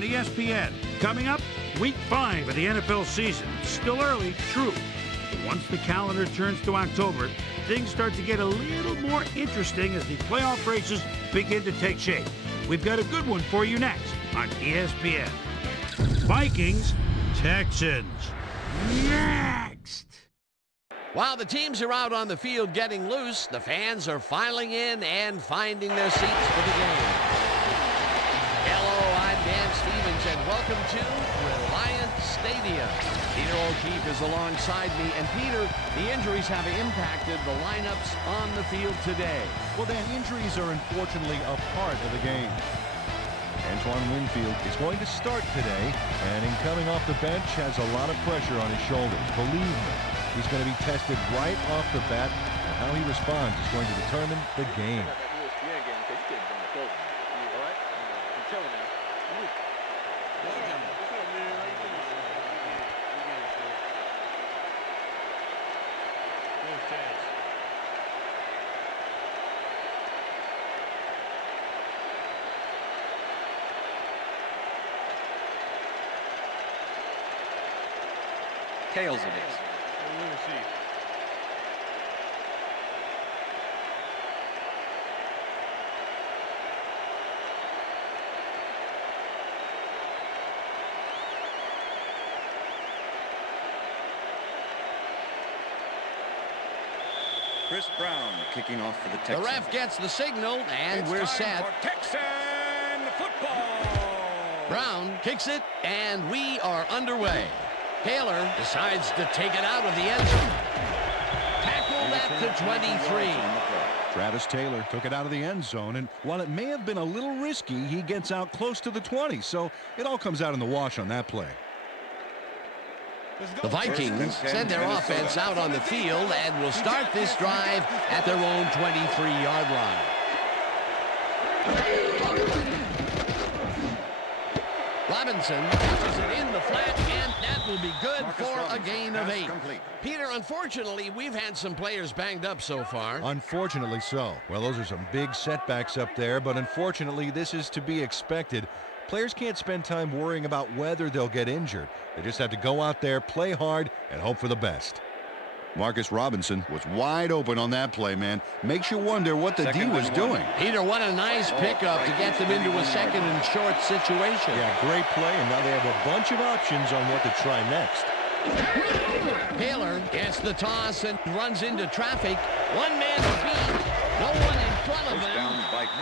on ESPN. Coming up, Week 5 of the NFL season. Still early, true. But once the calendar turns to October, things start to get a little more interesting as the playoff races begin to take shape. We've got a good one for you next on ESPN. Vikings, Texans. Next. While the teams are out on the field getting loose, the fans are filing in and finding their seats for the game. Hello, I'm Dan Stevens, and welcome to Reliant Stadium. Peter O'Keefe is alongside me, and Peter, the injuries have impacted the lineups on the field today. Well, Dan, injuries are unfortunately a part of the game. Antoine Winfield is going to start today, and in coming off the bench has a lot of pressure on his shoulders. Believe me, he's going to be tested right off the bat, and how he responds is going to determine the game. Tails it is. Chris Brown kicking off for the Texans. The ref gets the signal, and we're set. Texan football. Brown kicks it, and we are underway. Taylor decides to take it out of the end zone. Tackled at the 23. Travis Taylor took it out of the end zone, and while it may have been a little risky, he gets out close to the 20, so it all comes out in the wash on that play. The Vikings send their offense out on the field and will start this drive at their own 23-yard line. Robinson catches it in the flat, and that will be good for a gain of 8. Peter, unfortunately, we've had some players banged up so far. Unfortunately so. Well, those are some big setbacks up there, but unfortunately, this is to be expected. Players can't spend time worrying about whether they'll get injured. They just have to go out there, play hard, and hope for the best. Marcus Robinson was wide open on that play, man. Makes you wonder what the D was doing. Peter, what a nice pickup to get them into a second and short situation. Yeah, great play, and now they have a bunch of options on what to try next. Taylor gets the toss and runs into traffic. One man to beat. No one in front of him.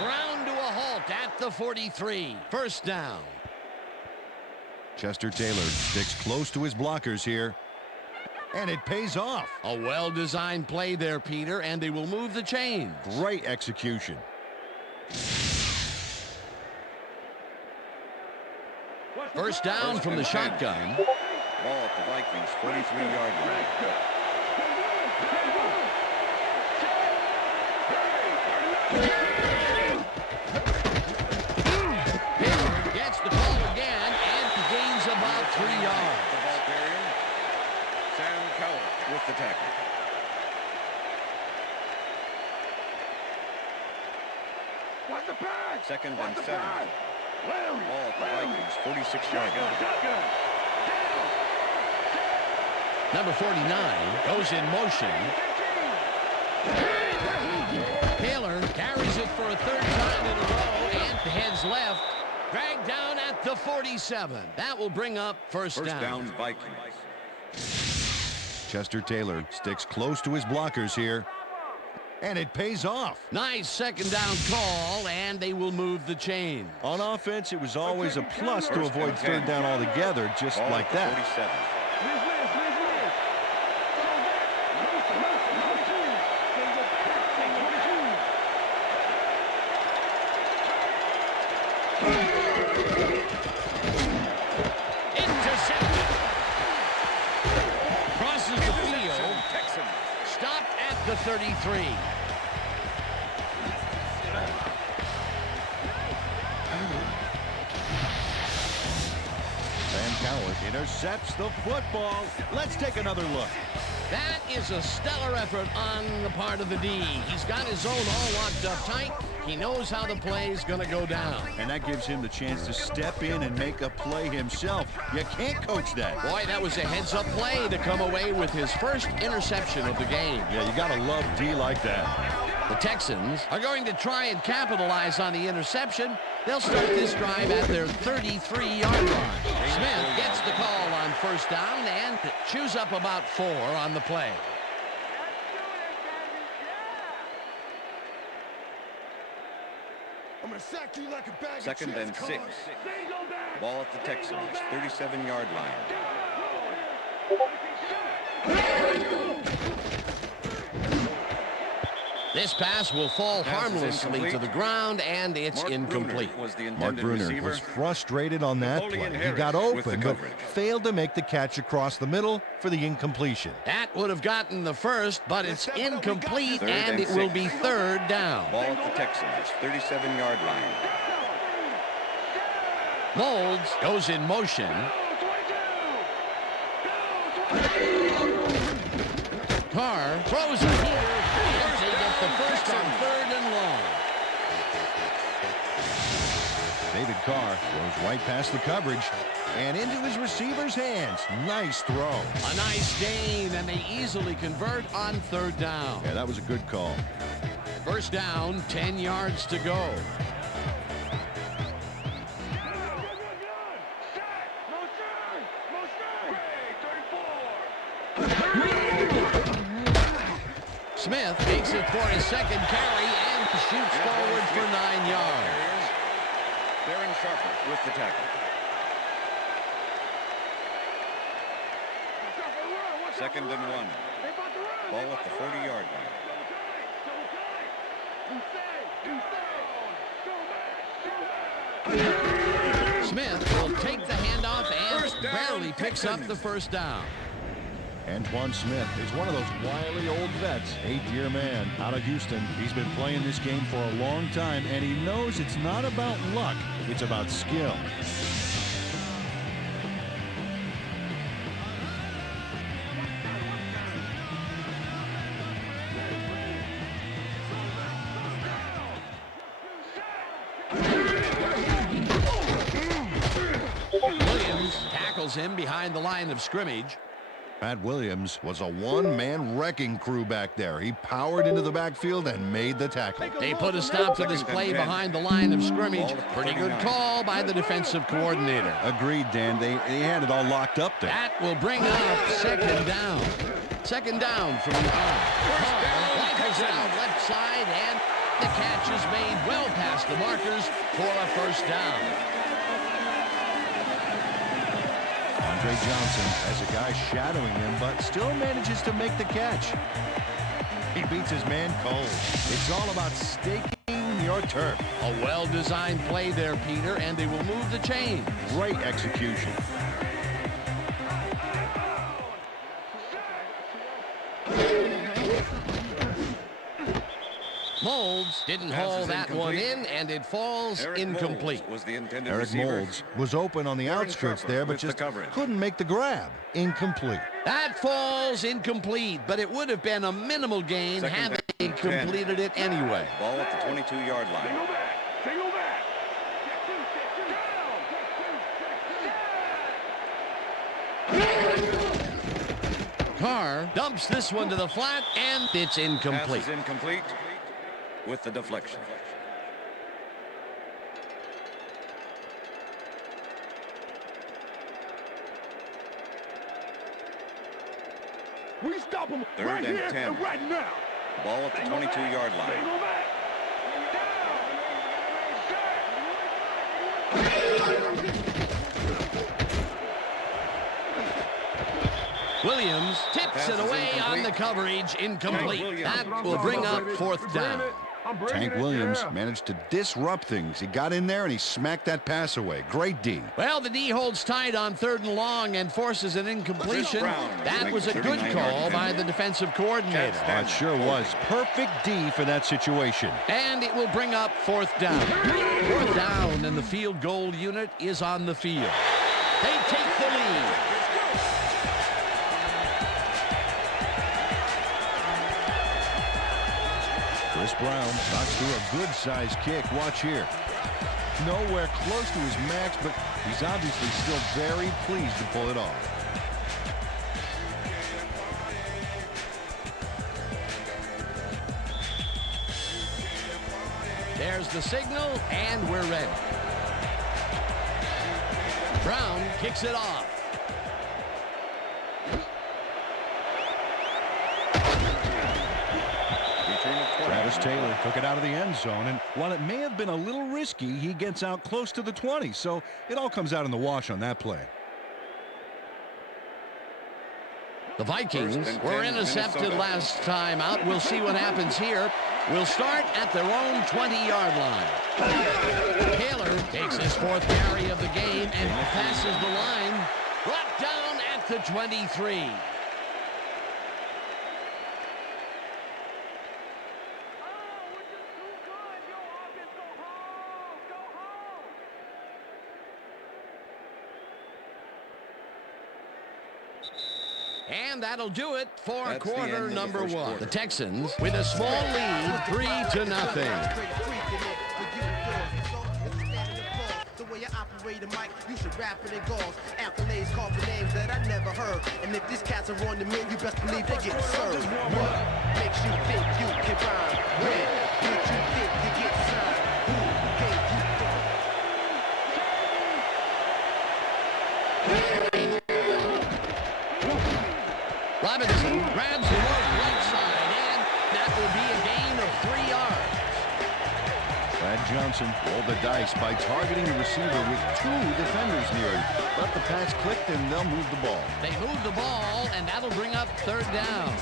Ground to a halt at the 43. First down. Chester Taylor sticks close to his blockers here. And it pays off. A well-designed play there, Peter, and they will move the chains. Great execution. First down from the shotgun. Ball at the Vikings, 43-yard line. Taylor gets the call again and gains about 3 yards. With the tackle. Second and 7. Ball at the Vikings, 46-yard line. Number 49 goes in motion. Taylor carries it for a third time in a row and heads left. Dragged down at the 47. That will bring up first down. First down, Vikings. Chester Taylor sticks close to his blockers here. And it pays off. Nice second down call, and they will move the chain. On offense, it was always a plus to avoid third down altogether, just like that. 47. Intercepted. Crosses the field. Stopped at the 33. Sam Coward intercepts the football. Let's take another look. That is a stellar effort on the part of the D. He's got his zone all locked up tight. He knows how the play is going to go down. And that gives him the chance to step in and make a play himself. You can't coach that. Boy, that was a heads-up play to come away with his first interception of the game. Yeah, you got to love D like that. The Texans are going to try and capitalize on the interception. They'll start this drive at their 33-yard line. Smith gets the call on first down and chews up about 4 on the play. I'm gonna sack you like a bag of chips. 2nd and 6. Ball at the Texans, 37-yard line. This pass will fall harmlessly to the ground, and it's incomplete. Mark Bruner was frustrated on that play. He got open, but failed to make the catch across the middle for the incompletion. That would have gotten the first, but it's incomplete, and it will be 3rd down. Ball at the Texans, 37-yard line. Molds goes in motion. Carr throws it here. They get the first on 3rd and long. David Carr goes right past the coverage and into his receiver's hands. Nice throw. A nice gain, and they easily convert on 3rd down. Yeah, that was a good call. First down, 10 yards to go. Smith makes it for his 2nd carry and shoots forward for 9 yards. Darren Sharper with the tackle. 2nd and 1. Ball at the 40-yard line. Smith will take the handoff and barely picks up the first down. Antoine Smith is one of those wily old vets, 8th-year man out of Houston. He's been playing this game for a long time, and he knows it's not about luck, it's about skill. Williams tackles him behind the line of scrimmage. Pat Williams was a one-man wrecking crew back there. He powered into the backfield and made the tackle. They put a stop to this play behind the line of scrimmage. Pretty good call by the defensive coordinator. Agreed, Dan. They had it all locked up there. That will bring up 2nd down. 2nd down from the arm. Rifles it out left side, and the catch is made well past the markers for a first down. Andre Johnson has a guy shadowing him, but still manages to make the catch. He beats his man cold. It's all about staking your turf. A well-designed play there, Peter, and they will move the chains. Great execution. Molds didn't haul that one in, and it falls incomplete. Eric Molds was open on the outskirts there, but just couldn't make the grab. Incomplete. That falls incomplete, but it would have been a minimal gain had they completed it anyway. Ball at the 22-yard line. Carr dumps this one to the flat, and it's incomplete. Pass is incomplete with the deflection. We stop him 3rd right and here 10. and right now. Ball at the 22-yard line. Williams tips it away on the coverage, incomplete. That will bring up 4th down. Tank Williams managed to disrupt things. He got in there and he smacked that pass away. Great D. Well, the D holds tight on 3rd and long and forces an incompletion. That was a good call by the defensive coordinator. Oh, it sure was. Perfect D for that situation. And it will bring up 4th down. 4th down, and the field goal unit is on the field. They take the lead. Travis Brown knocks through a good-sized kick. Watch here. Nowhere close to his max, but he's obviously still very pleased to pull it off. There's the signal, and we're ready. Brown kicks it off. Travis Taylor took it out of the end zone, and while it may have been a little risky, he gets out close to the 20, so it all comes out in the wash on that play. The Vikings were intercepted last time out. We'll see what happens here. We'll start at their own 20-yard line. Taylor takes his 4th carry of the game and passes the line. Brought down at the 23. And that'll do it for quarter number 1. The Texans with a small lead, 3-0. The way I operate a mic, you should rap it and golf. Accolades call for names that I never heard. And if these cats are on the menu, best believe they get served. What makes you think you can rhyme? When did you think you get signed? Who gave you Robinson grabs the right side, and that will be a gain of 3 yards. Brad Johnson rolled the dice by targeting the receiver with 2 defenders near him. Let the pass click, and they'll move the ball. They move the ball, and that'll bring up 3rd down.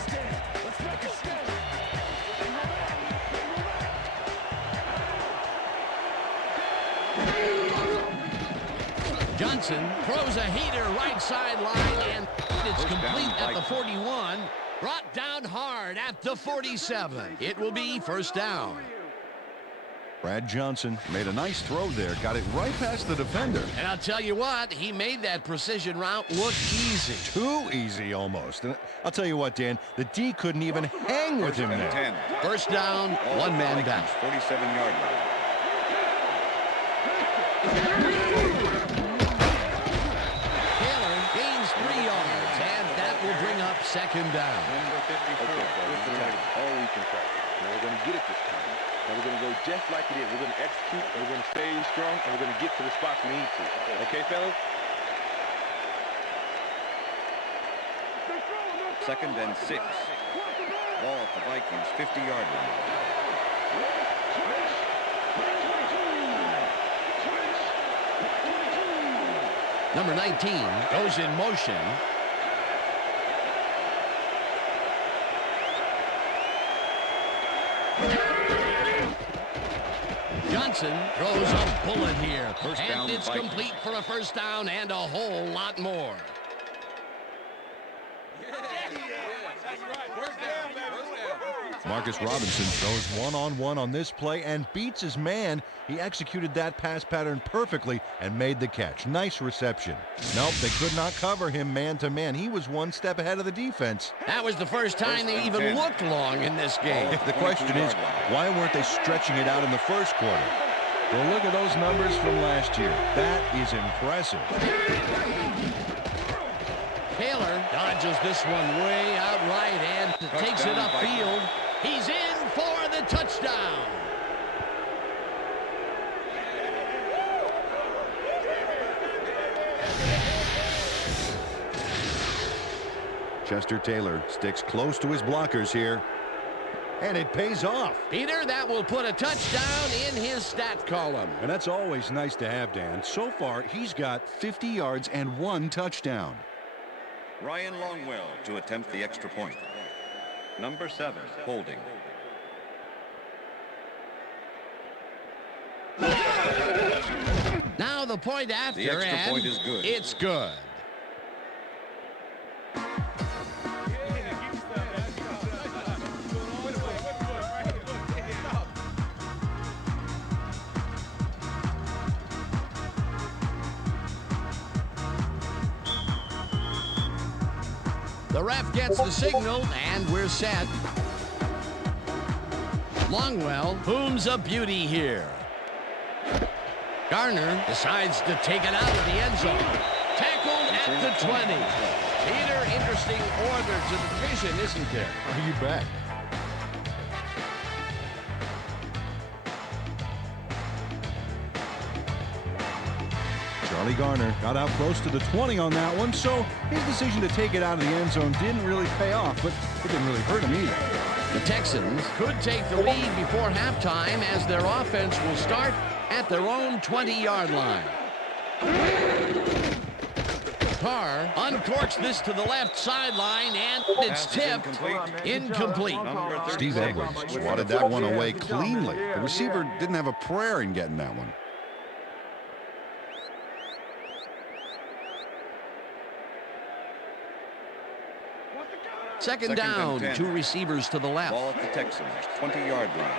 Johnson throws a heater right sideline, and it's complete at the 41. Brought down hard at the 47. It will be 1st down. Brad Johnson made a nice throw there. Got it right past the defender. And I'll tell you what, he made that precision route look easy. Too easy almost. And I'll tell you what, Dan, the D couldn't even hang with him there. 10. 1st down, one man down. 47-yard line. Taylor gains 3 yards, and that will bring up 2nd down. Number 54. All we can practice. We're going to get it this time. And we're going to go just like it is. We're going to execute, and we're going to stay strong, and we're going to get to the spots we need to. Okay, fellas? 2nd and 6. Ball at the Vikings 50-yard line. Number 19 goes in motion. Johnson throws a bullet here. And it's complete for a 1st down and a whole lot more. Marcus Robinson goes one-on-one on this play and beats his man. He executed that pass pattern perfectly and made the catch. Nice reception. Nope, they could not cover him man-to-man. He was 1 step ahead of the defense. That was the first time they even looked long in this game. The question is, why weren't they stretching it out in the 1st quarter? Well, look at those numbers from last year. That is impressive. Taylor dodges this one way out right and takes it upfield. He's in for the touchdown. Chester Taylor sticks close to his blockers here. And it pays off. Peter, that will put a touchdown in his stat column. And that's always nice to have, Dan. So far, he's got 50 yards and 1 touchdown. Ryan Longwell to attempt the extra point. Number 7, holding. Now the point after, The extra and point is good. It's good. The ref gets the signal, and we're set. Longwell booms a beauty here. Garner decides to take it out of the end zone. Tackled at the 20. Peter, interesting order to the division, isn't there? You bet. Charlie Garner got out close to the 20 on that one, so his decision to take it out of the end zone didn't really pay off, but it didn't really hurt him either. The Texans could take the lead before halftime as their offense will start at their own 20-yard line. Carr uncorks this to the left sideline, and it's tipped. Incomplete. Steve Edwards swatted that one away cleanly. The receiver didn't have a prayer in getting that one. Second down, 2 receivers to the left. Ball at the Texans, 20-yard line.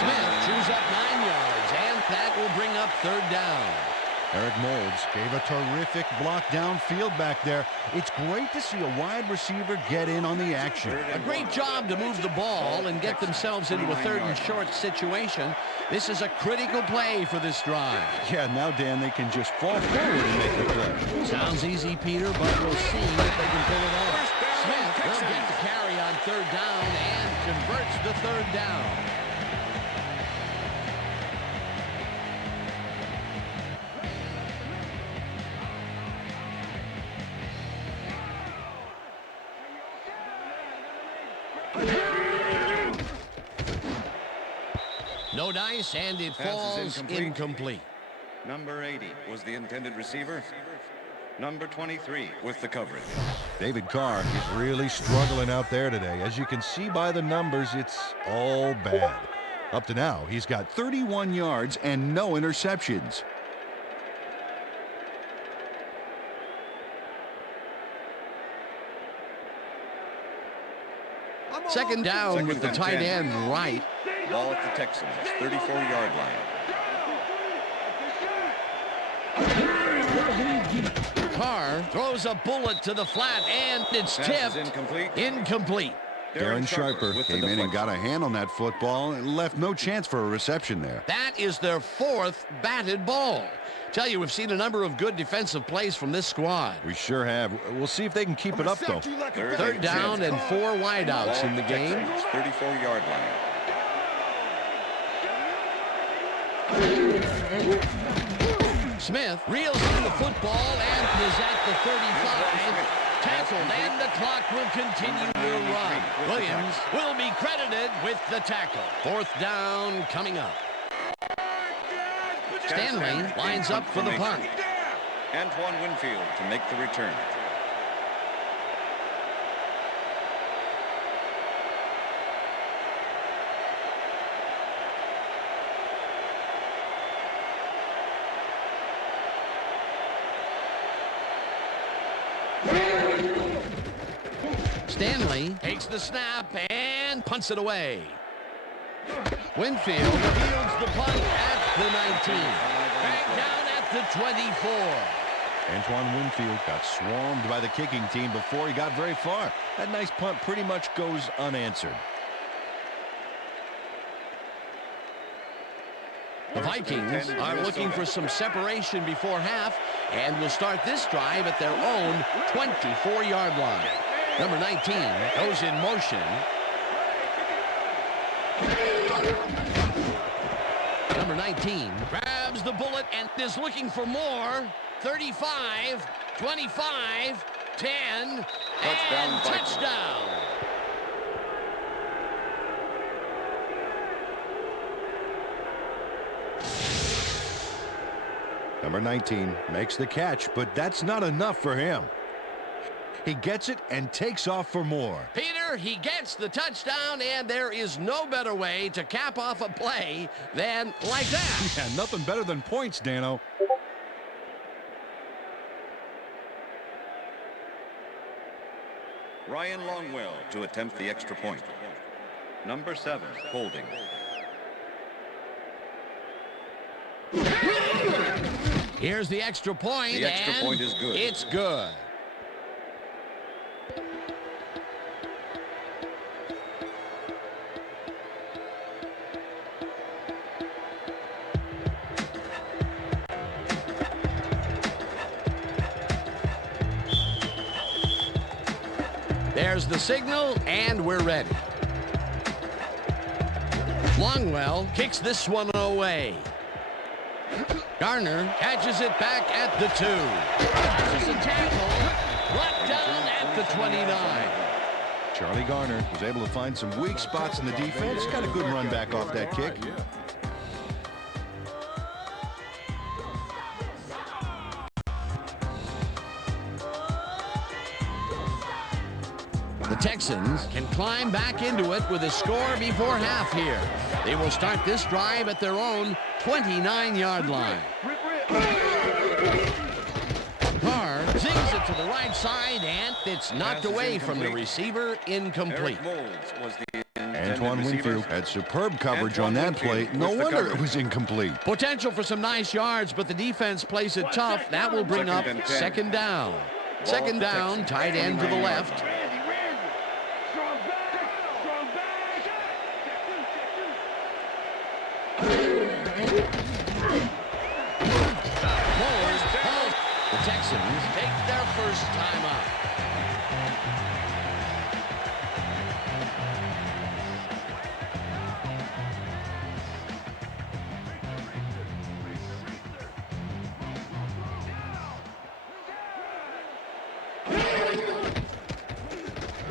Smith chews up 9 yards, and that will bring up third down. Eric Moulds gave a terrific block downfield back there. It's great to see a wide receiver get in on the action. A great job to move the ball and get themselves into a third and short situation. This is a critical play for this drive. Yeah, now, Dan, they can just fall forward and make the play. Sounds easy, Peter, but we'll see if they can pull it off. Smith will get the carry on third down and converts the third down. No dice, and it falls incomplete. Number 80 was the intended receiver. Number 23 with the coverage. David Carr is really struggling out there today. As you can see by the numbers, it's all bad. Up to now, he's got 31 yards and no interceptions. Second down with the tight end right. Ball at the Texans, 34-yard line. Carr throws a bullet to the flat, and it's tipped. Incomplete. Darren Sharper came in and got a hand on that football and left no chance for a reception there. That is their 4th batted ball. Tell you, we've seen a number of good defensive plays from this squad. We sure have. We'll see if they can keep it up, though. Third down and 4 wideouts in the game. 34-yard line. Smith reels in the football and is at the 35. Tackled, and the clock will continue to run. Williams will be credited with the tackle. 4th down coming up. Stanley lines up for the punt. Antoine Winfield to make the return. Stanley takes the snap and punts it away. Winfield fields the punt at the 19. Back down at the 24. Antoine Winfield got swarmed by the kicking team before he got very far. That nice punt pretty much goes unanswered. The Vikings are looking for some separation before half and will start this drive at their own 24-yard line. Number 19 goes in motion. Number 19 grabs the bullet and is looking for more. 35, 25, 10, and touchdown. Number 19 makes the catch, but that's not enough for him. He gets it and takes off for more. Peter, he gets the touchdown, and there is no better way to cap off a play than like that. Yeah, nothing better than points, Dano. Ryan Longwell to attempt the extra point. Number 7, holding. Here's the extra point. The extra and point is good. It's good. There's the signal, and we're ready. Longwell kicks this one away. Garner catches it back at the 2. Catches a tackle, brought down at the 29. Charlie Garner was able to find some weak spots in the defense. Got a good run back off that kick. The Texans can climb back into it with a score before half here. They will start this drive at their own 29-yard line. Carr zings it to the right side, and it's knocked away from the receiver, incomplete. Antoine Winfield had superb coverage on that play. No wonder it was incomplete. Potential for some nice yards, but the defense plays it tough. That will bring up second down. Second down, tight end to the left. The Texans take their first time out.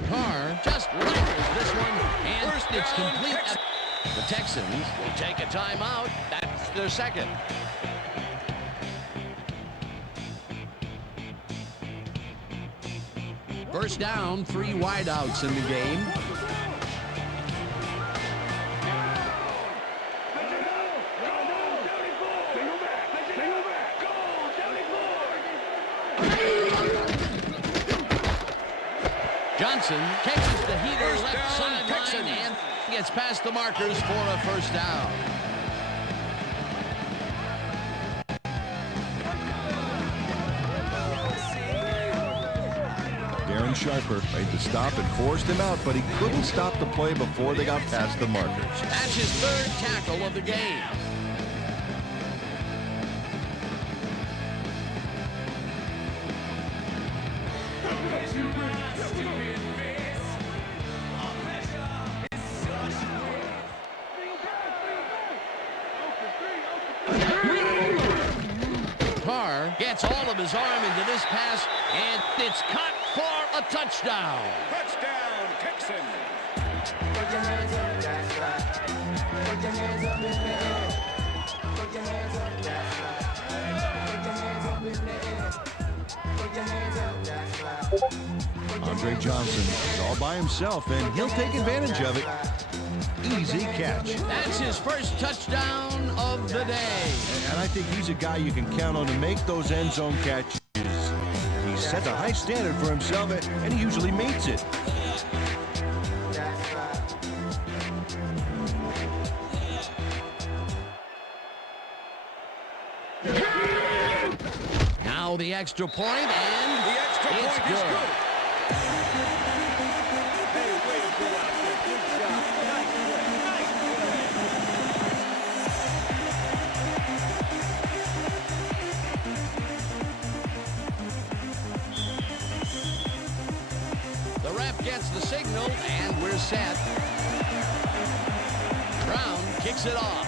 Carr just levers this one, and it's complete. The Texans will take a timeout. That's their second. First down, 3 wideouts in the game. Johnson catches the heater left sideline and gets past the markers for a first down. Sharper made the stop and forced him out, but he couldn't stop the play before they got past the markers. That's his third tackle of the game. Carr gets all of his arm into this pass, and it's caught for a touchdown. Touchdown, Texans. Put your hands up, that's right. Put your hands up in the air. Put your hands up, that's right. Put your hands up in the air. Put your hands up, that's right. Andre Johnson is all by himself, and he'll take advantage of it. Easy catch. That's his first touchdown of the day. And I think he's a guy you can count on to make those end zone catches. He sets a high standard for himself, and he usually meets it. Now the extra point, and The extra point it's is good. Hey, way to go out there. Good job. Nice play. Nice play. The ref gets the signal, and we're set. Brown kicks it off.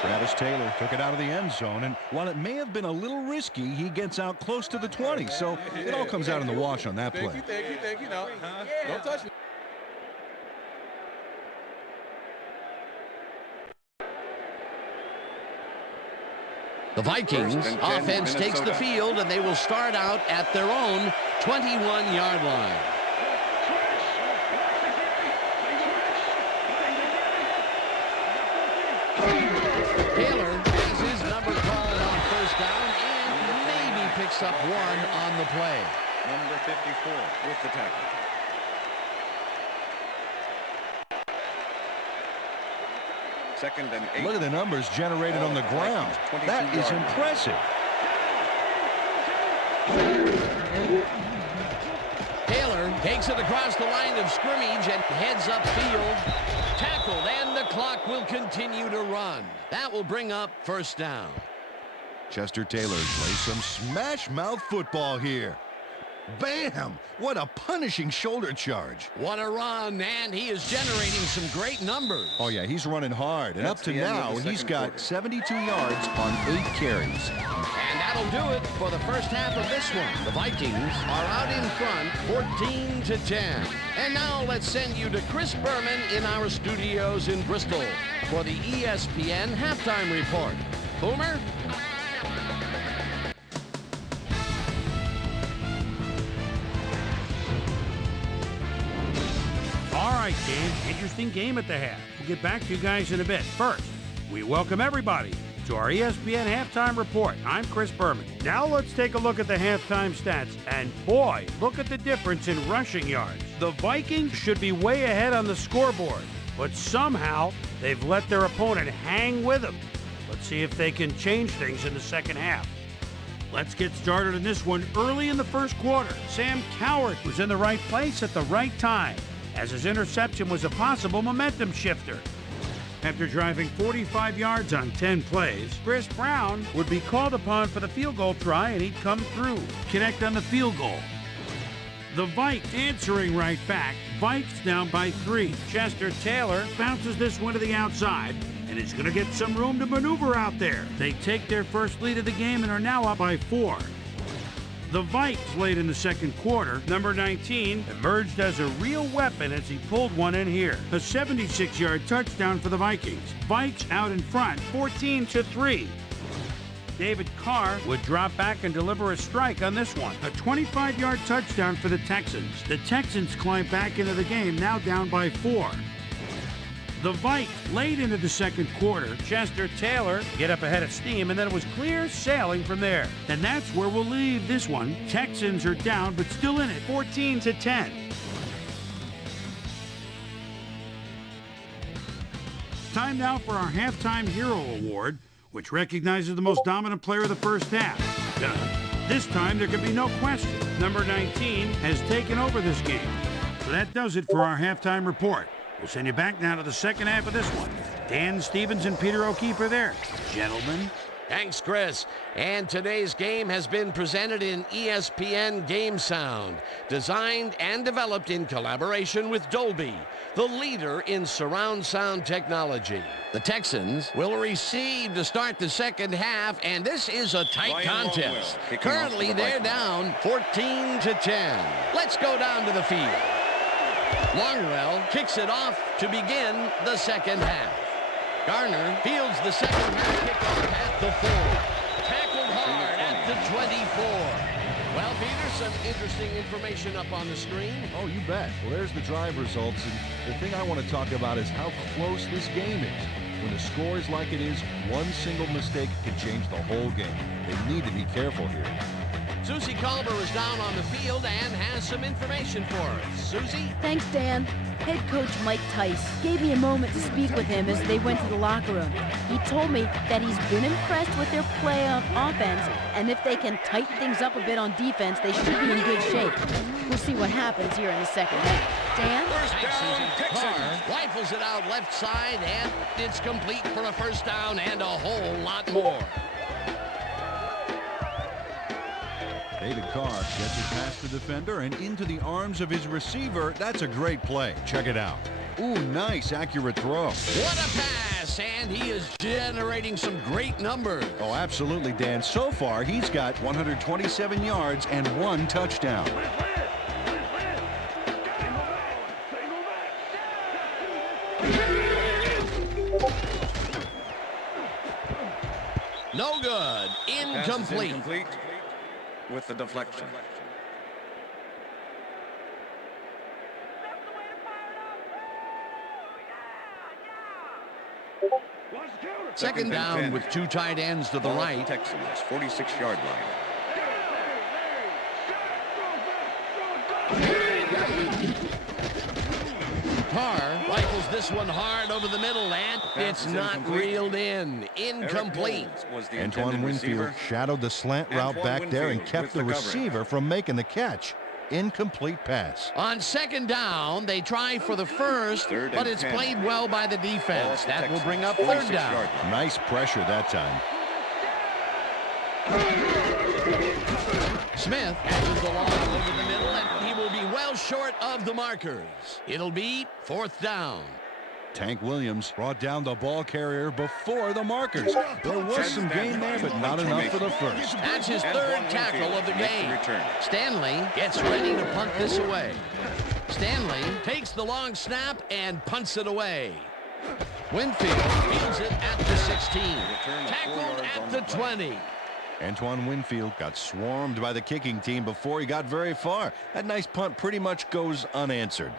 Travis Taylor took it out of the end zone, and while it may have been a little risky, he gets out close to the 20, so it all comes out in the wash on that play. Thank you. No, don't touch me. The Vikings offense takes the field, and they will start out at their own 21-yard line. Taylor has his number called on first down and maybe picks up one on the play. Number 54 with the tackle. 2nd and 8. Look at the numbers generated on the ground. That is impressive. Taylor takes it across the line of scrimmage and heads upfield. Tackled, and the clock will continue to run. That will bring up first down. Chester Taylor plays some smash-mouth football here. Bam! What a punishing shoulder charge. What a run, and he is generating some great numbers. Oh, yeah, he's running hard. And That's up to the end of now, the he's second got quarter. 72 yards on 8 carries. And that'll do it for the first half of this one. The Vikings are out in front, 14-10. And now let's send you to Chris Berman in our studios in Bristol for the ESPN halftime report. Boomer? All right, game. Interesting game at the half. We'll get back to you guys in a bit. First, we welcome everybody to our ESPN halftime report. I'm Chris Berman. Now let's take a look at the halftime stats. And boy, look at the difference in rushing yards. The Vikings should be way ahead on the scoreboard, but somehow they've let their opponent hang with them. Let's see if they can change things in the second half. Let's get started in this one early in the first quarter. Sam Cowart was in the right place at the right time, as his interception was a possible momentum shifter. After driving 45 yards on 10 plays, Chris Brown would be called upon for the field goal try, and he'd come through, connect on the field goal. The Vikes answering right back. Vikes down by 3. Chester Taylor bounces this one to the outside, and is going to get some room to maneuver out there. They take their first lead of the game and are now up by 4. The Vikes late in the second quarter, number 19, emerged as a real weapon as he pulled one in here. A 76-yard touchdown for the Vikings. Vikes out in front, 14-3. David Carr would drop back and deliver a strike on this one. A 25-yard touchdown for the Texans. The Texans climb back into the game, now down by 4. The Vikes late into the second quarter. Chester Taylor get up ahead of steam, and then it was clear sailing from there. And that's where we'll leave this one. Texans are down, but still in it, 14-10. Time now for our Halftime Hero Award, which recognizes the most dominant player of the first half. This time, there can be no question. Number 19 has taken over this game. So that does it for our halftime report. We'll send you back now to the second half of this one. Dan Stevens and Peter O'Keefe are there. Gentlemen. Thanks, Chris. And today's game has been presented in ESPN Game Sound, designed and developed in collaboration with Dolby, the leader in surround sound technology. The Texans will receive to start the second half, and this is a tight contest. Currently, they're down 14-10. Let's go down to the field. Longwell kicks it off to begin the second half. Garner fields the second half kickoff at the 4. Tackled hard at the 24. Well, Peter, some interesting information up on the screen. Oh, you bet. Well, there's the drive results, and the thing I want to talk about is how close this game is. When the score is like it is, one single mistake can change the whole game. They need to be careful here. Susie Culber is down on the field and has some information for us. Susie? Thanks, Dan. Head coach Mike Tice gave me a moment to speak with him as they went to the locker room. He told me that he's been impressed with their playoff offense, and if they can tighten things up a bit on defense, they should be in good shape. We'll see what happens here in the second half. Dan? Thanks, Susie. Carr rifles it out left side, and it's complete for a first down and a whole lot more. David Carr gets it past the defender and into the arms of his receiver. That's a great play. Check it out. Ooh, nice, accurate throw. What a pass, and he is generating some great numbers. Oh, absolutely, Dan. So far, he's got 127 yards and 1 touchdown. No good. Incomplete. Incomplete with the deflection. Second down with 2 tight ends to the right. Texans, 46-yard line. Carr rifles Throws this one hard over the middle, and it's not reeled in. Incomplete. Antoine Winfield shadowed the slant route back there and kept the receiver from making the catch. Incomplete pass. On second down, they try for the first, but it's played well by the defense. That will bring up third down. Nice pressure that time. Smith catches the ball over the middle, and he will be well short of the markers. It'll be fourth down. Tank Williams brought down the ball carrier before the markers. There was some gain there, but not enough for the first. That's his third tackle of the game. Stanley gets ready to punt this away. Stanley takes the long snap and punts it away. Winfield fields it at the 16. Tackled at the 20. Antoine Winfield got swarmed by the kicking team before he got very far. That nice punt pretty much goes unanswered.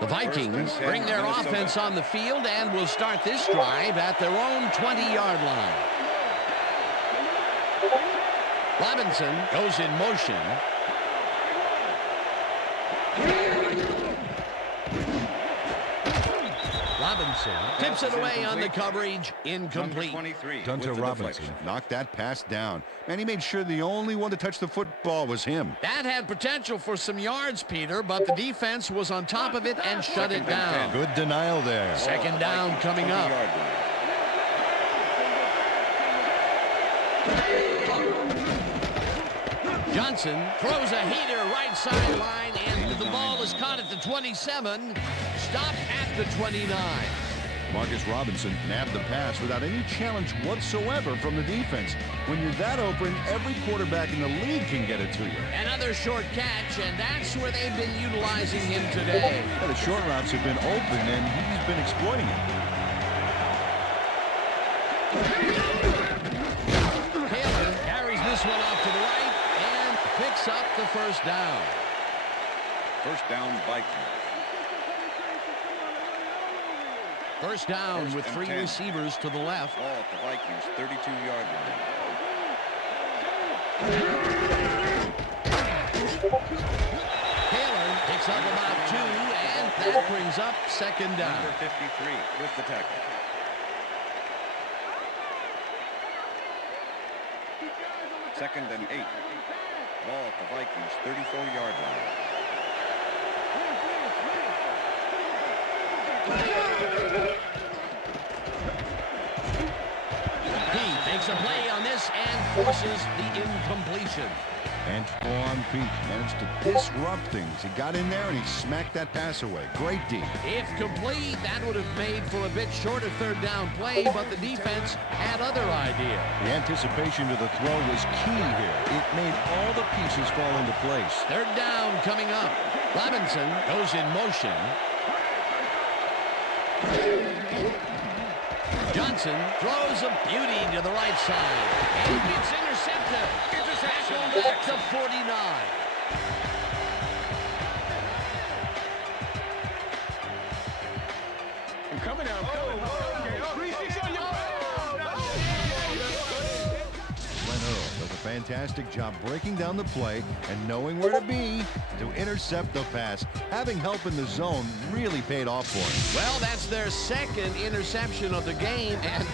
The Vikings bring their offense on the field and will start this drive at their own 20-yard line. Robinson goes in motion. Robinson tips it away on the coverage. Incomplete. Dunter Robinson knocked that pass down, and he made sure the only one to touch the football was him. That had potential for some yards, Peter, but the defense was on top of it and shut it down. Good denial there. Second down coming up. Johnson throws a heater right sideline, and the ball is caught at the 27. Stopped at the 29. Marcus Robinson nabbed the pass without any challenge whatsoever from the defense. When you're that open, every quarterback in the league can get it to you. Another short catch, and that's where they've been utilizing him today. Yeah, the short routes have been open, and he's been exploiting it. Taylor carries this one off to the right and picks up the first down. First down, Vikings. First down with 3 receivers to the left. Ball at the Vikings, 32-yard line. Taylor picks up about 2, and that brings up second down. Number 53 with the tackle. Second and 8. Ball at the Vikings, 34-yard line. He makes a play on this and forces the incompletion. Antoine Peak managed to disrupt things. He got in there and he smacked that pass away. Great D. If complete, that would have made for a bit shorter third down play, but the defense had other ideas. The anticipation to the throw was key here. It made all the pieces fall into place. Third down coming up. Robinson goes in motion. Johnson throws a beauty to the right side. And it's intercepted. Tackled at the 49. I'm coming out. Glenn Earl does a fantastic job breaking down the play and knowing where to be to intercept the pass. Having help in the zone really paid off for him. Well, that's their second interception of the game, and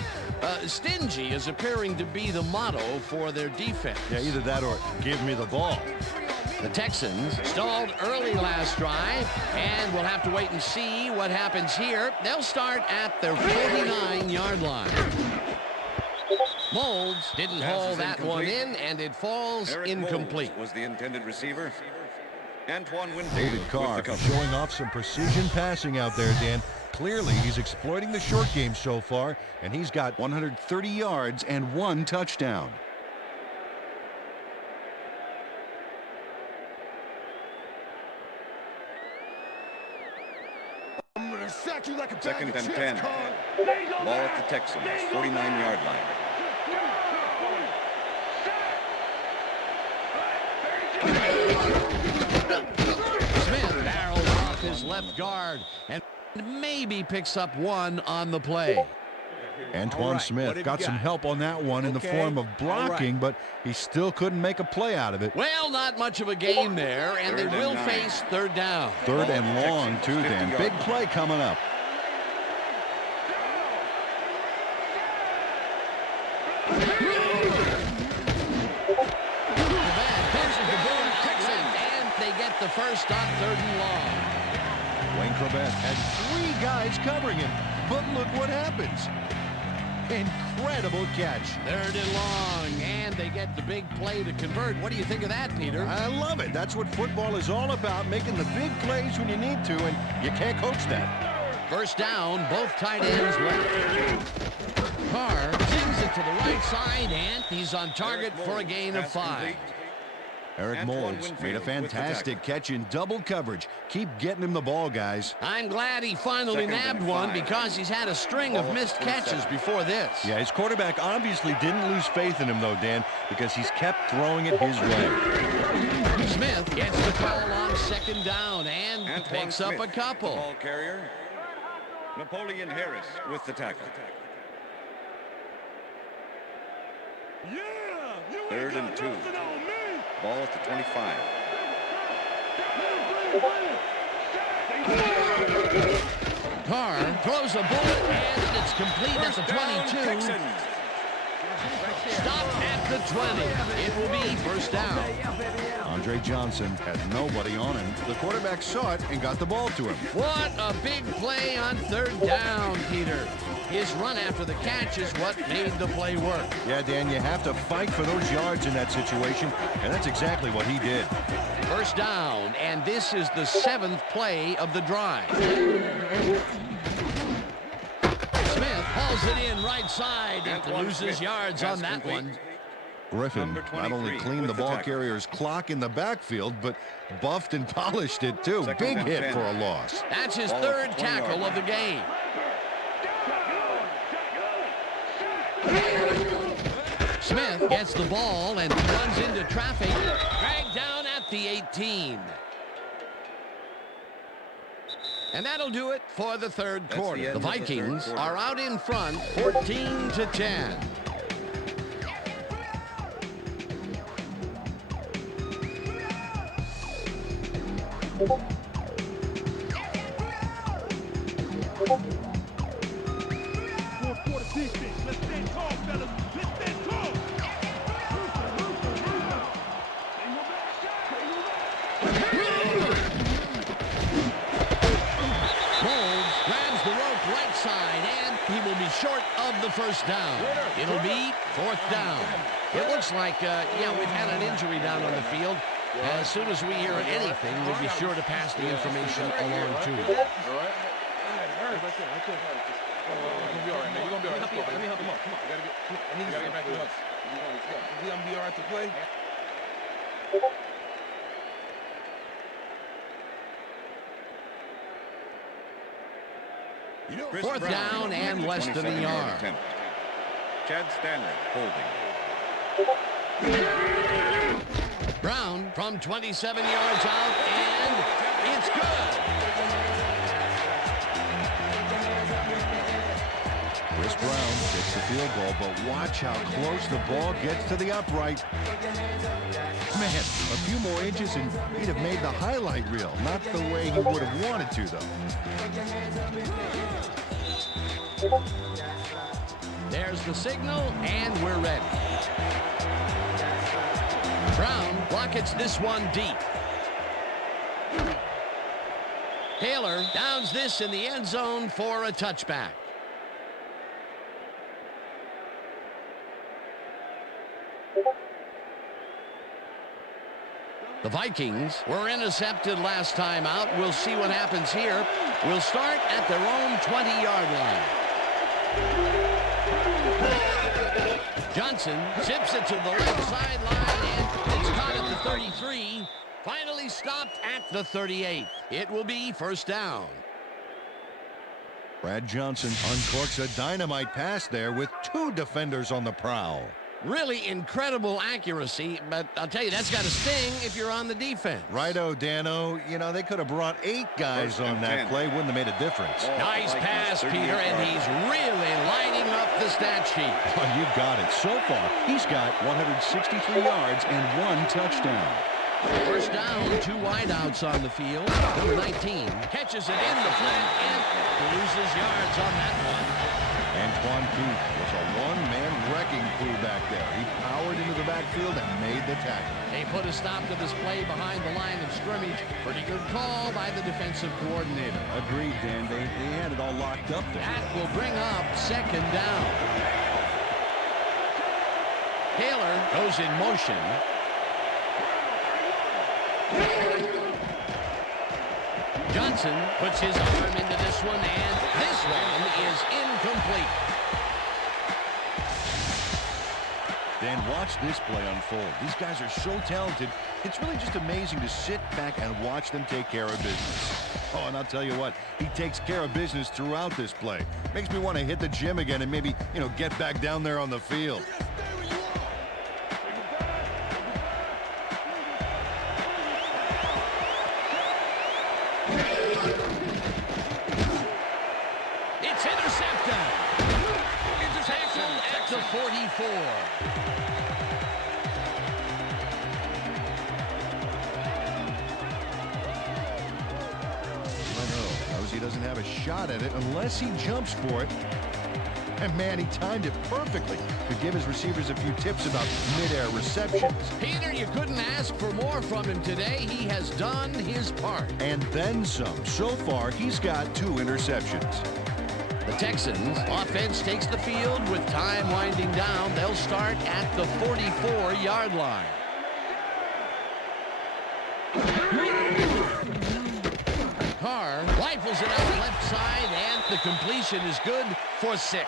stingy is appearing to be the motto for their defense. Yeah, either that or give me the ball. The Texans stalled early last drive, and we'll have to wait and see what happens here. They'll start at their 49-yard line. Molds didn't haul that one in, and it falls incomplete. Was the intended receiver. Antoine Winfield. David Carr showing off some precision passing out there, Dan. Clearly, he's exploiting the short game so far, and he's got 130 yards and 1 touchdown. I'm gonna sack you like a Second and 10. Ball at the Texans, 49-yard line. Smith barrels off his left guard and maybe picks up 1 on the play. Antoine Smith got some help on that one in the form of blocking, but he still couldn't make a play out of it. Well, not much of a game there, and they will face third down. Third and long, too, Dan. Big play coming up. And they get the first on third and long. Wayne Corbett had 3 guys covering him, but look what happens. Incredible catch. Third and long, and they get the big play to convert. What do you think of that, Peter? I love it. That's what football is all about, making the big plays when you need to, and you can't coach that. First down, both tight ends left. Carr sings it to the right side, and he's on target for a gain of 5. Eric Moulds made a fantastic catch in double coverage. Keep getting him the ball, guys. I'm glad he finally nabbed one because he's had a string of missed catches before this. Yeah, his quarterback obviously didn't lose faith in him, though, Dan, because he's kept throwing it his way. Smith gets the call on second down and picks up a couple. Ball carrier. Napoleon Harris with the tackle. Third and 2. Ball at the 25. Carr throws a bullet, and it's complete at the 22. Stop at the 20. It will be first down. Andre Johnson had nobody on him. The quarterback saw it and got the ball to him. What a big play on third down, Peter. His run after the catch is what made the play work. Yeah, Dan, you have to fight for those yards in that situation, and that's exactly what he did. First down, and this is the 7th play of the drive. Smith hauls it in right side and loses yards on that one. Griffin not only cleaned the ball carrier's clock in the backfield, but buffed and polished it, too. Big hit for a loss. That's his third tackle of the game. Smith gets the ball and runs into traffic, dragged down at the 18. And that'll do it for the third quarter. The Vikings are out in front, 14-10. Short of the first down. It'll be fourth down. It looks like, we've had an injury down on the field. As soon as we hear anything, we'll be sure to pass the information along to you. All right. You're going to be all right, man. You're going to be all right. Let me help him up. Come on. You got to get back to us. He's going to be all right to play. Fourth down and less than a yard. Chad Stanley holding. Brown from 27 yards out, and it's good. Chris Brown gets the field goal, but watch how close the ball gets to the upright. Man, a few more inches and he'd have made the highlight reel. Not the way he would have wanted to, though. There's the signal, and we're ready. Brown rockets this one deep. Taylor downs this in the end zone for a touchback. The Vikings were intercepted last time out. We'll see what happens here. We'll start at their own 20-yard line. Johnson zips it to the left sideline, and it's caught at the 33. Finally stopped at the 38. It will be first down. Brad Johnson uncorks a dynamite pass there with 2 defenders on the prowl. Really incredible accuracy, but I'll tell you, that's got to sting if you're on the defense. Righto, Dano. You know, they could have brought 8 guys on that play. Wouldn't have made a difference. Nice pass, Peter, and he's really lighting up the stat sheet. Oh, you got it. So far, he's got 163 yards and 1 touchdown. First down, 2 wideouts on the field. Number 19 catches it in the flat and loses yards on that one. Antoine Peak was a one-man wrecking crew back there. He powered into the backfield and made the tackle. They put a stop to this play behind the line of scrimmage. Pretty good call by the defensive coordinator. Agreed, Dan. They had it all locked up there. That will bring up second down. Taylor goes in motion. Johnson puts his arm into this one, and this one is incomplete. Dan, watch this play unfold. These guys are so talented. It's really just amazing to sit back and watch them take care of business. Oh, and I'll tell you what, he takes care of business throughout this play. Makes me want to hit the gym again and maybe, get back down there on the field. It's intercepted. Tackled at the 44. Knows he doesn't have a shot at it unless he jumps for it. And man, he timed it perfectly. Could give his receivers a few tips about mid-air receptions. Peter, you couldn't ask for more from him today. He has done his part. And then some. So far, he's got 2 interceptions. The Texans offense takes the field with time winding down. They'll start at the 44-yard line. Carr rifles it out left side, and the completion is good for 6.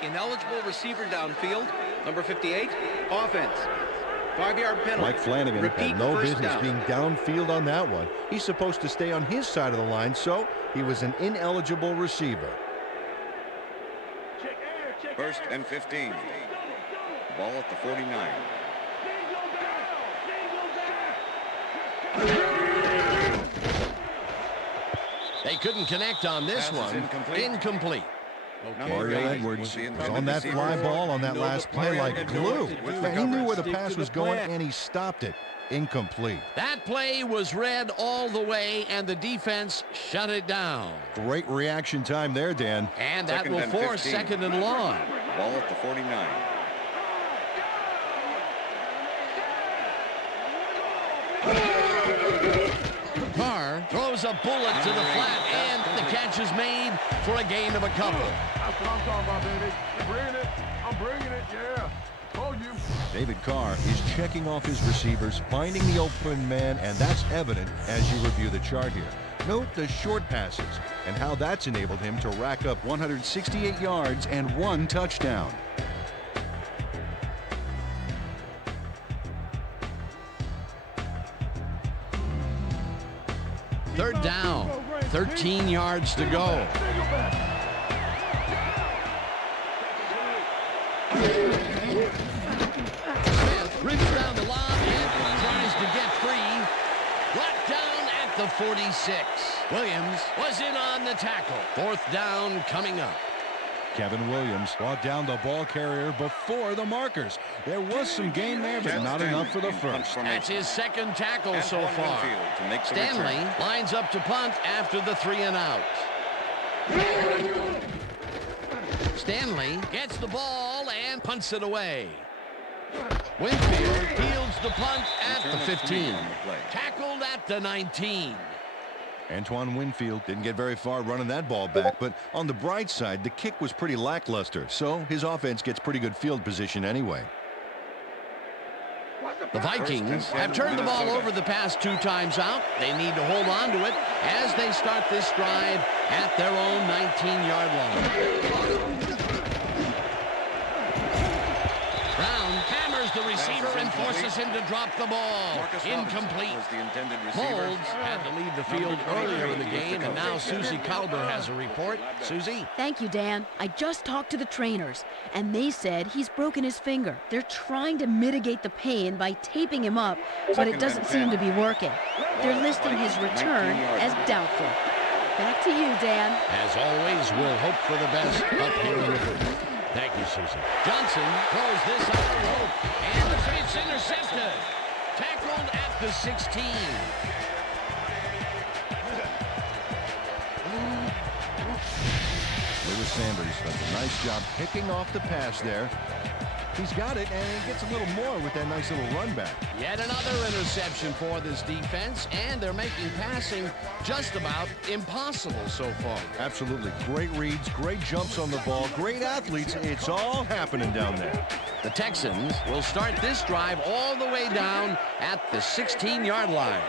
Ineligible receiver downfield. Number 58. Offense. 5-yard penalty. Mike Flanagan had no business being downfield on that one. He's supposed to stay on his side of the line, so he was an ineligible receiver. 1st and 15. Ball at the 49. They couldn't connect on this one. Incomplete. Mario Edwards was on that fly ball on that last play like glue. And he knew where the pass was going, and he stopped it. Incomplete. That play was read all the way, and the defense shut it down. Great reaction time there, Dan. And that will force 2nd and long. Ball at the 49. Carr throws a bullet to the flat, and the catch is made for a gain of a couple. That's what I'm talking about, baby. I'm bringing it, yeah. Told you. David Carr is checking off his receivers, finding the open man, and that's evident as you review the chart here. Note the short passes and how that's enabled him to rack up 168 yards and 1 touchdown. Third down, 13 yards to go. Smith rips down the lob and tries to get free. Brought down at the 46. Williams was in on the tackle. 4th down coming up. Kevin Williams brought down the ball carrier before the markers. There was some gain there, but not enough for the first. That's his 2nd tackle so far. Stanley lines up to punt after the 3 and out. Stanley gets the ball and punts it away. Winfield fields the punt at the 15. Tackled at the 19. Antoine Winfield didn't get very far running that ball back, but on the bright side, the kick was pretty lackluster, so his offense gets pretty good field position anyway. The Vikings have turned the ball over the past 2 times out. They need to hold on to it as they start this drive at their own 19-yard line. Brown hammers There's the receiver and forces him to drop the ball. Incomplete. Molds had to leave the field earlier in the game, and now Susie Calder has a report. Susie? Thank you, Dan. I just talked to the trainers, and they said he's broken his finger. They're trying to mitigate the pain by taping him up, but it doesn't seem to be working. They're listing his return as doubtful. Back to you, Dan. As always, we'll hope for the best up here in the booth. Thank you, Susan. Johnson throws this on the rope, and it's intercepted. Tackled at the 16. Lewis Sanders does a nice job picking off the pass there. He's got it, and he gets a little more with that nice little run back. Yet another interception for this defense, and they're making passing just about impossible so far. Absolutely. Great reads, great jumps on the ball, great athletes. It's all happening down there. The Texans will start this drive all the way down at the 16-yard line.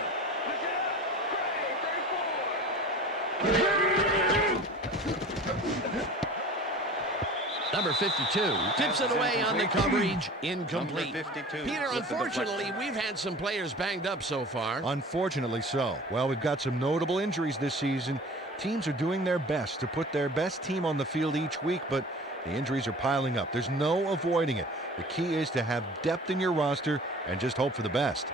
Number 52 tips it away on the coverage. Incomplete. Peter, unfortunately, we've had some players banged up so far. Unfortunately so. Well, we've got some notable injuries this season. Teams are doing their best to put their best team on the field each week, but the injuries are piling up. There's no avoiding it. The key is to have depth in your roster and just hope for the best.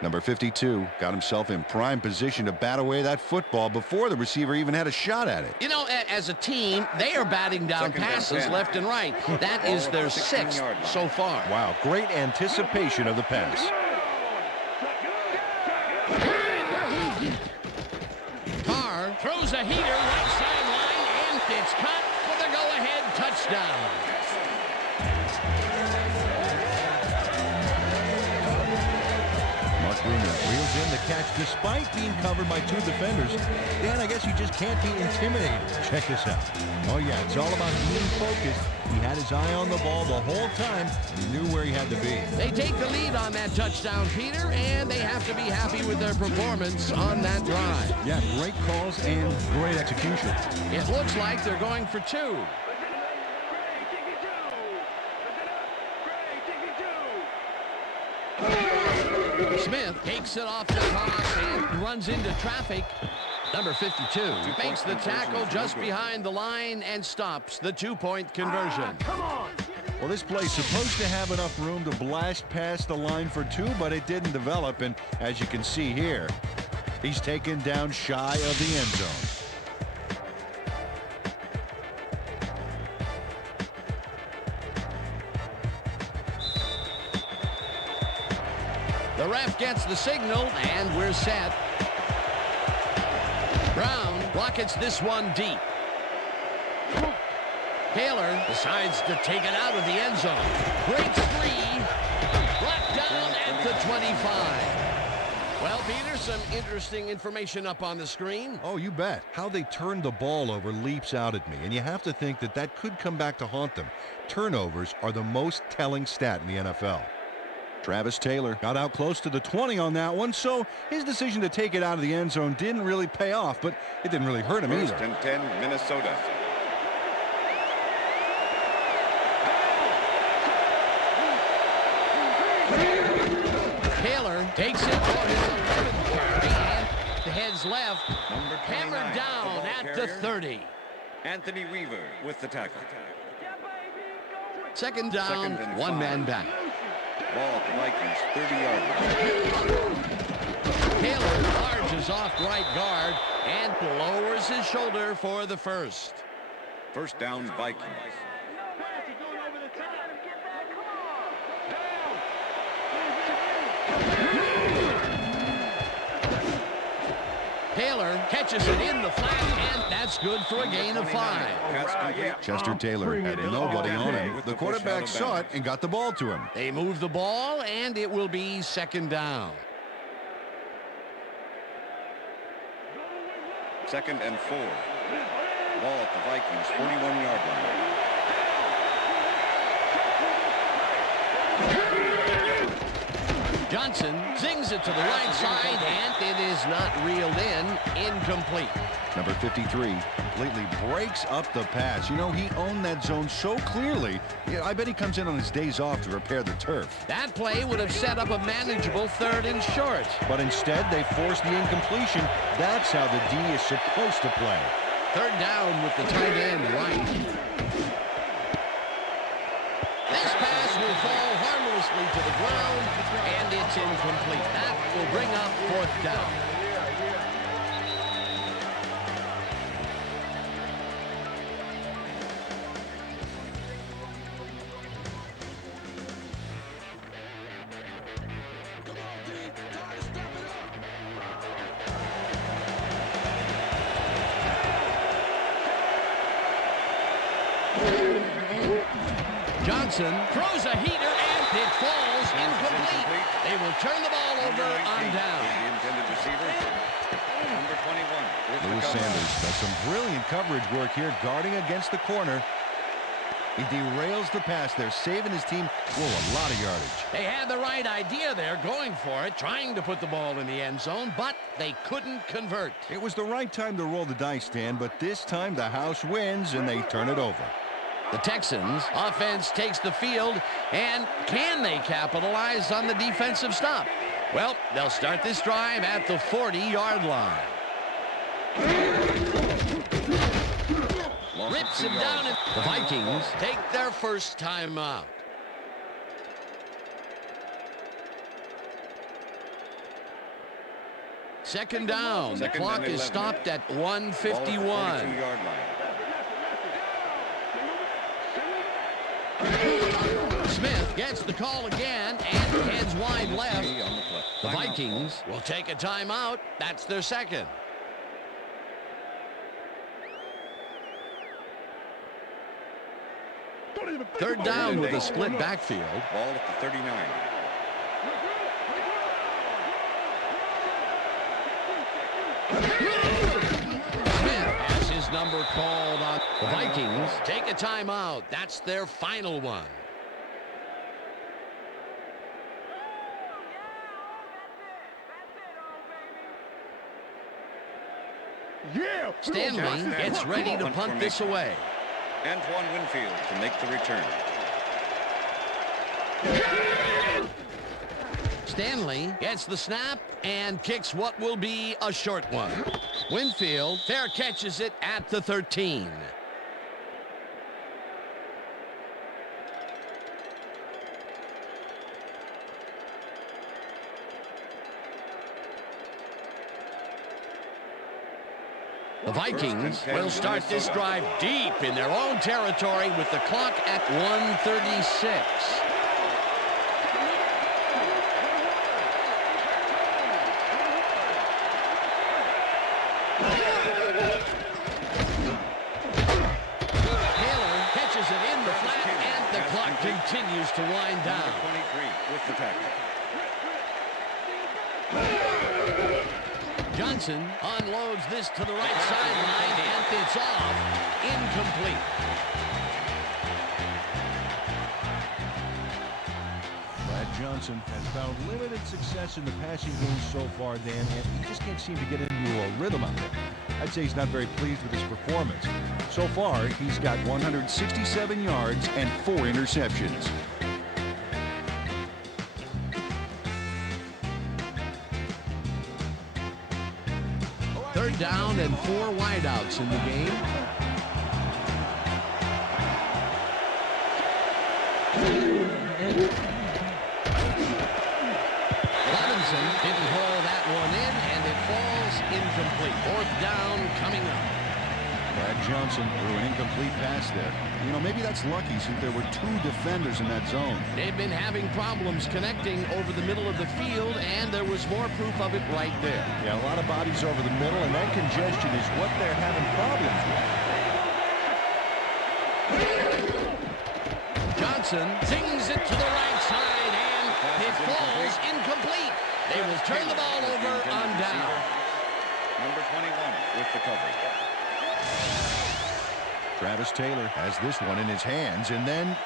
Number 52 got himself in prime position to bat away that football before the receiver even had a shot at it. You know, as a team, they are batting down passes left and right. That is their 6th so far. Wow, great anticipation of the pass. Carr throws a heater right sideline, and it's caught for the go-ahead touchdown. Reels in the catch despite being covered by 2 defenders. Dan, I guess you just can't be intimidated. Check this out. Oh, yeah, it's all about being focused. He had his eye on the ball the whole time, and he knew where he had to be. They take the lead on that touchdown, Peter, and they have to be happy with their performance on that drive. Yeah, great calls and great execution. It looks like they're going for 2. Smith takes it off the cross and runs into traffic. Number 52 makes the tackle just behind the line and stops the 2-point conversion. Well, this play's supposed to have enough room to blast past the line for 2, but it didn't develop. And as you can see here, he's taken down shy of the end zone. The ref gets the signal, and we're set. Brown rockets this one deep. Taylor decides to take it out of the end zone. Breaks free. Brought down at the 25. Well, Peter, some interesting information up on the screen. Oh, you bet. How they turned the ball over leaps out at me, and you have to think that that could come back to haunt them. Turnovers are the most telling stat in the NFL. Travis Taylor got out close to the 20 on that one, so his decision to take it out of the end zone didn't really pay off, but it didn't really hurt him either. 1st and 10, Minnesota. Taylor takes it for his 11th carry, and heads left, hammered down at the 30. Anthony Weaver with the tackle. Second down, one man back. Ball at the Vikings, 30-yard line. Taylor larges off right guard and lowers his shoulder for the first. First down, Vikings. Taylor catches it in the flat, and that's good for a gain of 5. Chester Taylor had nobody on him. The quarterback saw it and got the ball to him. They move the ball, and it will be second down. 2nd and 4. Ball at the Vikings, 41-yard line. Johnson zings it to the right side, and it is not reeled in. Incomplete. Number 53 completely breaks up the pass. You know, he owned that zone so clearly. Yeah, I bet he comes in on his days off to repair the turf. That play would have set up a manageable 3rd and short. But instead, they forced the incompletion. That's how the D is supposed to play. 3rd down with the tight end right. This pass will fall harmlessly to the ground, and it's incomplete. That will bring up 4th down. Johnson throws a heater, and it falls incomplete. They will turn the ball over on down. The intended receiver, number 21. Lewis Sanders does some brilliant coverage work here, guarding against the corner. He derails the pass there, saving his team a lot of yardage. They had the right idea there, going for it, trying to put the ball in the end zone, but they couldn't convert. It was the right time to roll the dice, Dan, but this time the house wins and they turn it over. The Texans offense takes the field, and can they capitalize on the defensive stop? Well, they'll start this drive at the 40-yard line. Rips him down. The Vikings take their first time out. Second down. The clock is stopped at 1:51. Smith gets the call again and heads wide left. The Vikings will take a timeout. That's their second. Third down with a split backfield. Ball at the 39. Smith has his number called on. The Vikings take a timeout. That's their final one. Stanley gets ready to punt this away. Antoine Winfield to make the return. Stanley gets the snap and kicks what will be a short one. Winfield fair catches it at the 13. The Vikings will start this drive deep in their own territory with the clock at 1:36. Taylor catches it in the flat, and the clock continues to wind down. 23 with the tackle. Johnson unloads this to the right sideline, and it's off. Incomplete. Brad Johnson has found limited success in the passing game so far, Dan, and he just can't seem to get into a rhythm out there. I'd say he's not very pleased with his performance. So far, he's got 167 yards and 4 interceptions. Third down and 4 wideouts in the game. Robinson didn't haul that one in, and it falls incomplete. 4th down coming up. Brad Johnson threw an incomplete pass there. You know, maybe that's lucky since there were 2 defenders in that zone. They've been having problems connecting over the middle of the field, and there was more proof of it right there. Yeah, a lot of bodies over the middle, and that congestion is what they're having problems with. Johnson zings it to the right side, and it falls incomplete. They will turn the ball over on down. Number 21 with the coverage. Travis Taylor has this one in his hands, and then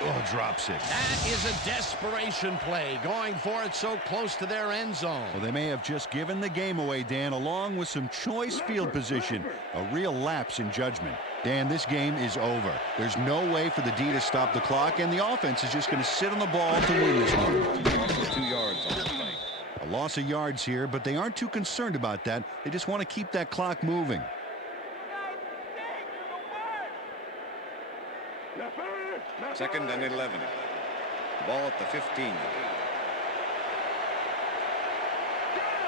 Oh, drops it. That is a desperation play, going for it so close to their end zone. Well, they may have just given the game away, Dan, along with some choice field position. A real lapse in judgment. Dan, this game is over. There's no way for the D to stop the clock, and the offense is just going to sit on the ball to win this one. Also 2 yards on the play. A loss of yards here, but they aren't too concerned about that. They just want to keep that clock moving. Second and 11. Ball at the 15.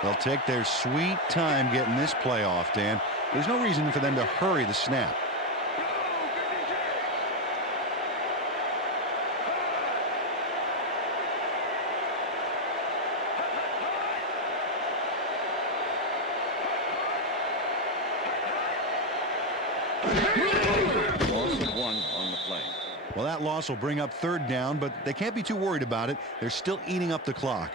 They'll take their sweet time getting this play off, Dan. There's no reason for them to hurry the snap. Loss of 1 on the play. Well, that loss will bring up third down, but they can't be too worried about it. They're still eating up the clock.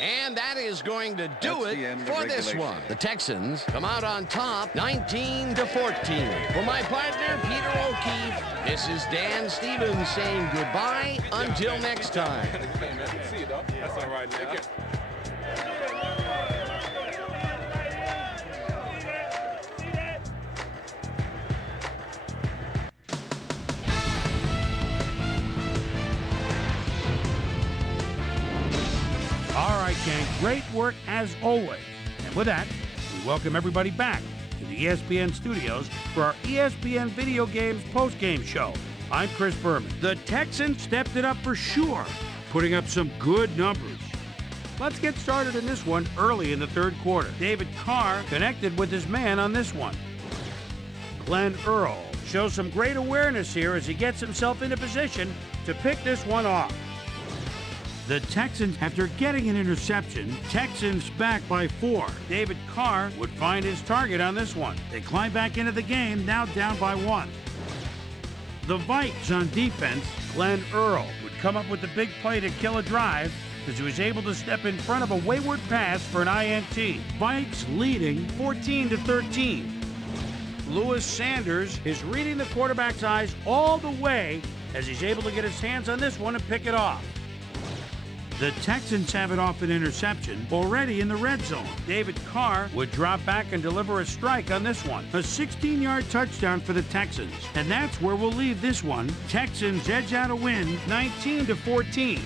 And that is going to do That's the it end of for this regulation. one. The Texans come out on top, 19-14. For my partner, Peter O'Keefe, this is Dan Stevens saying goodbye until next time. That's all right, Nick. All right, gang, great work as always. And with that, we welcome everybody back to the ESPN studios for our ESPN Video Games postgame show. I'm Chris Berman. The Texans stepped it up for sure, putting up some good numbers. Let's get started in this one early in the third quarter. David Carr connected with his man on this one. Glenn Earl shows some great awareness here as he gets himself into position to pick this one off. The Texans, after getting an interception, Texans back by 4. David Carr would find his target on this one. They climb back into the game, now down by 1. The Vikes on defense, Glenn Earl would come up with the big play to kill a drive as he was able to step in front of a wayward pass for an INT. Vikes leading 14-13. Lewis Sanders is reading the quarterback's eyes all the way as he's able to get his hands on this one and pick it off. The Texans have it off an interception already in the red zone. David Carr would drop back and deliver a strike on this one. A 16-yard touchdown for the Texans. And that's where we'll leave this one. Texans edge out a win, 19-14.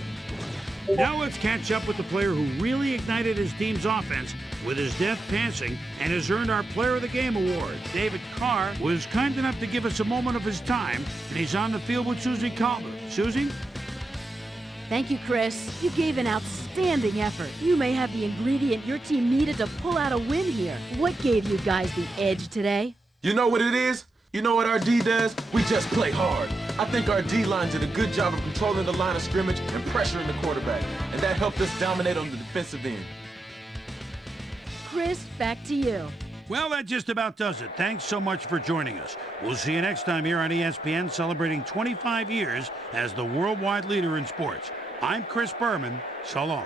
Now let's catch up with the player who really ignited his team's offense with his deft passing and has earned our Player of the Game award. David Carr was kind enough to give us a moment of his time, and he's on the field with Susie Calder. Susie? Thank you, Chris. You gave an outstanding effort. You may have the ingredient your team needed to pull out a win here. What gave you guys the edge today? You know what it is? You know what our D does? We just play hard. I think our D-line did a good job of controlling the line of scrimmage and pressuring the quarterback, and that helped us dominate on the defensive end. Chris, back to you. Well, that just about does it. Thanks so much for joining us. We'll see you next time here on ESPN, celebrating 25 years as the worldwide leader in sports. I'm Chris Berman. So long.